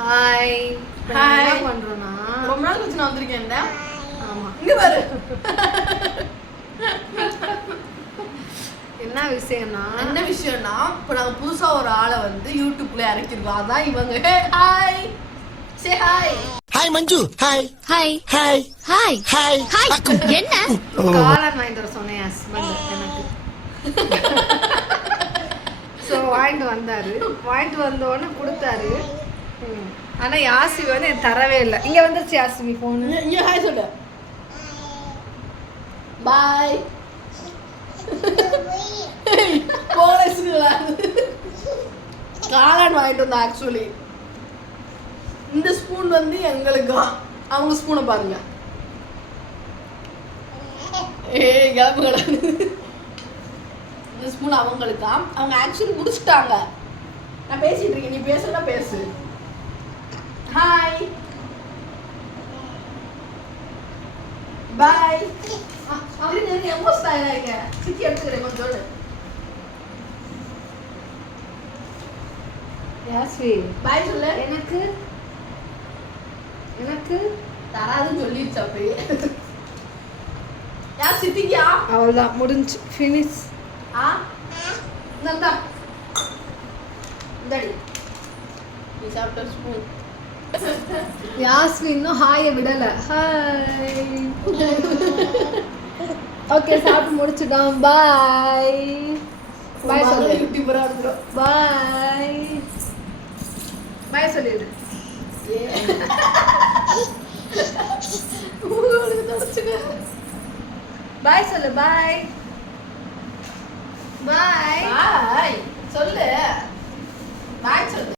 Hi hi. என்ன பண்றோம்னா ரொம்ப நாள் கழிச்சு நான் வந்திருக்கேன். ஆமா இங்க பாரு. என்ன விஷயம்னா என்ன விஷயம்னா இப்போ நாங்க புதுசா ஒரு ஆளை வந்து யூடியூப்ல இறக்கிருக்கோம். அதான் இவங்க. Hi say hi. Hi Manju. Hi hi hi hi hi hi என்ன காலர் வாங்கிட்டு வர சொன்னேன் ஹஸ்பண்ட் எனக்கு ஸோ வாங்கிட்டு வந்தாரு. வாங்கிட்டு வந்த உடனே கொடுத்தாரு. ஆனா யாசி வந்து எனக்கு தரவே இல்லை. இங்க வந்துருச்சு யாசிமி போனு. இங்க ஹாய் சொல்லு. பாய். போலீஸ்ங்களா காளான் வாங்கிட்டு வந்தா. ஆக்சுவலி இந்த ஸ்பூன் வந்து எங்களுக்கு, அவங்க ஸ்பூனை பாருங்க. ஏய் கிளம்பு கிளம்பு. இந்த ஸ்பூன் அவங்களுக்கா. அவங்க ஆக்சுவலி முடிச்சிட்டாங்க. நான் பேசிட்டு இருக்கேன், நீ பேசுறதா பேசு. Hi bye. அப்படின்னு எமோஷன் ஆயிடாங்க. சிக்கி எடுத்துக்கிறேன் கொஞ்சோடு. யாஸ்வி பாய் சொல்லு. எனக்கு எனக்கு தராதுன்னு சொல்லிடுச்சு அப்படியே. யார் சித்திக்கியா? அவ்வளோதான் முடிஞ்சு ஃபினிஷ். ஆ இந்தா இந்தாடி நீ சாப்பிட்ட ஸ்பூன். யாஸ்வி இன்னும் ஹாயை விடல. ஹாய் ஓகே சாப்பிட்டு முடிச்சிட்டோம். பாய் பாய் சொல்லு. யூடியூபரா இருக்கிறோம். பாய் பாய் சொல்லிடு. பாய் சொல்லு. பாய் பாய் பாய் சொல்லு. பாய் சொல்லு.